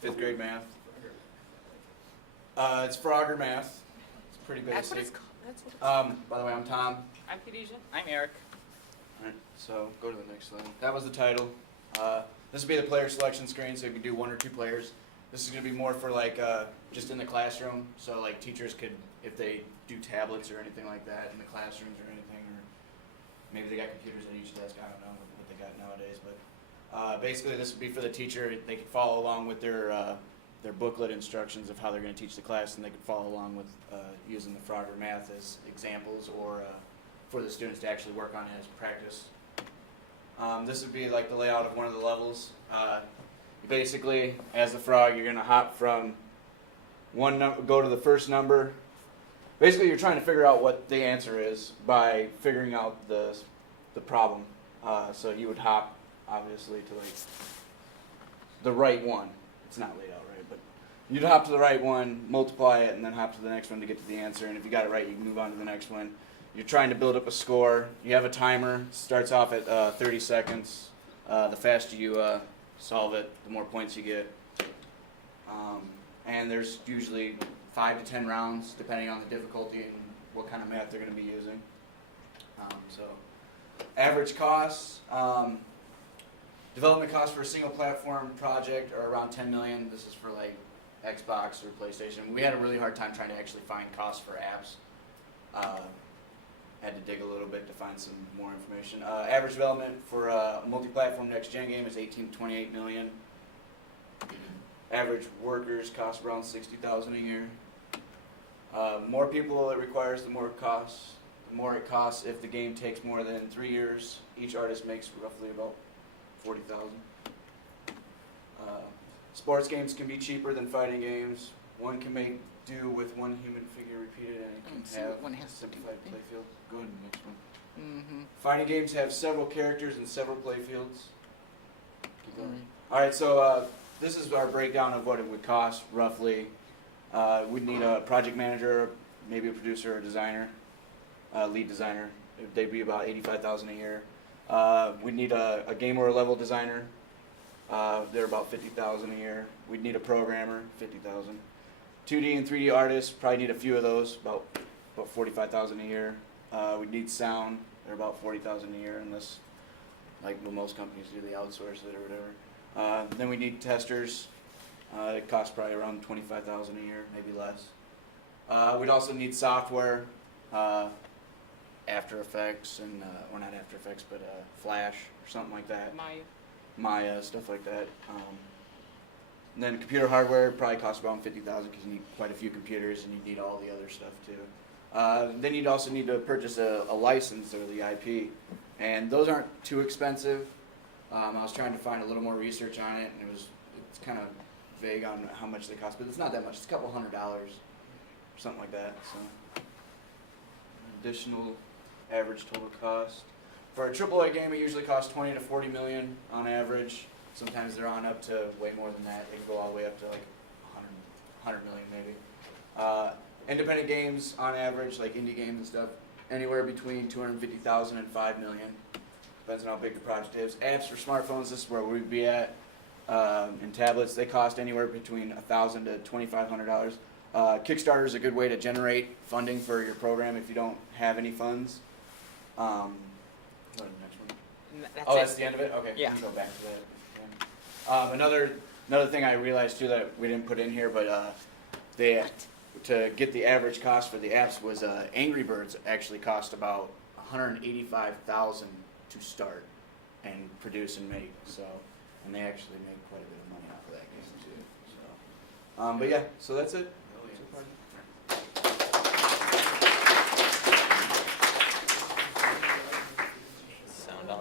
Fifth grade math. It's Frogger math. It's pretty basic. That's what it's called. That's what it's called. By the way, I'm Tom. I'm Khadijah. I'm Eric. Alright, so go to the next slide. That was the title. This would be the player selection screen, so you could do one or two players. This is going to be more for like just in the classroom, so like teachers could, if they do tablets or anything like that in the classrooms or anything, or maybe they got computers at each desk. I don't know what they got nowadays, but basically this would be for the teacher. They could follow along with their booklet instructions of how they're going to teach the class, and they could follow along with using the Frogger math as examples, or for the students to actually work on it as practice. This would be like the layout of one of the levels. Basically, as the frog, you're going to hop from one number, go to the first number. Basically, you're trying to figure out what the answer is by figuring out the problem. So you would hop, obviously, to like the right one. It's not laid out right, but you'd hop to the right one, multiply it, and then hop to the next one to get to the answer. And if you got it right, you can move on to the next one. You're trying to build up a score. You have a timer. It starts off at 30 seconds. The faster you solve it, the more points you get. And there's usually 5 to 10 rounds, depending on the difficulty and what kind of math they're going to be using. So, average costs. Development costs for a single platform project are around $10 million. This is for like Xbox or PlayStation. We had a really hard time trying to actually find costs for apps. Had to dig a little bit to find some more information. Average development for a multi-platform next-gen game is 18 to 28 million. Average workers cost around 60,000 a year. More people it requires, the more it costs. The more it costs if the game takes more than 3 years. Each artist makes roughly about 40,000. Sports games can be cheaper than fighting games. One can make do with one human figure repeated, and it can have one has a simplified playfield. Go ahead and next one. Mm-hmm. Fighting games have several characters and several playfields. Right. All right, so this is our breakdown of what it would cost roughly. We'd need a project manager, maybe a producer or a designer, lead designer. They'd be about 85,000 a year. We'd need a game or a level designer. They're about 50,000 a year. We'd need a programmer, 50,000. 2D and 3D artists, probably need a few of those, about 45,000 a year. We'd need sound, they're about 40,000 a year, unless, like what most companies do, they outsource it or whatever. Then we need testers. It costs probably around 25,000 a year, maybe less. We'd also need software, After Effects, and or not After Effects, but Flash or something like that. Maya, stuff like that. And then computer hardware probably costs around 50,000 because you need quite a few computers and you need all the other stuff too. Then you'd also need to purchase a license or the IP, and those aren't too expensive. I was trying to find a little more research on it, and it's kind of vague on how much they cost, but it's not that much. It's a couple $100 or something like that. So, additional average total cost for a AAA game, it usually costs 20 to 40 million on average. Sometimes they're on up to way more than that. They can go all the way up to like 100 million maybe. Independent games on average, like indie games and stuff, anywhere between 250,000 and 5 million. Depends on how big the project is. Apps for smartphones, this is where we'd be at. And tablets, they cost anywhere between $1,000 to $2,500. Kickstarter is a good way to generate funding for your program if you don't have any funds. Go to the next one. That's the end of it? Okay, yeah. We can go back to that. Another thing I realized too that we didn't put in here, but to get the average cost for the apps was Angry Birds actually cost about $185,000 to start and produce and make. So, and they actually make quite a bit of money off of that game too. So, but yeah, so that's it.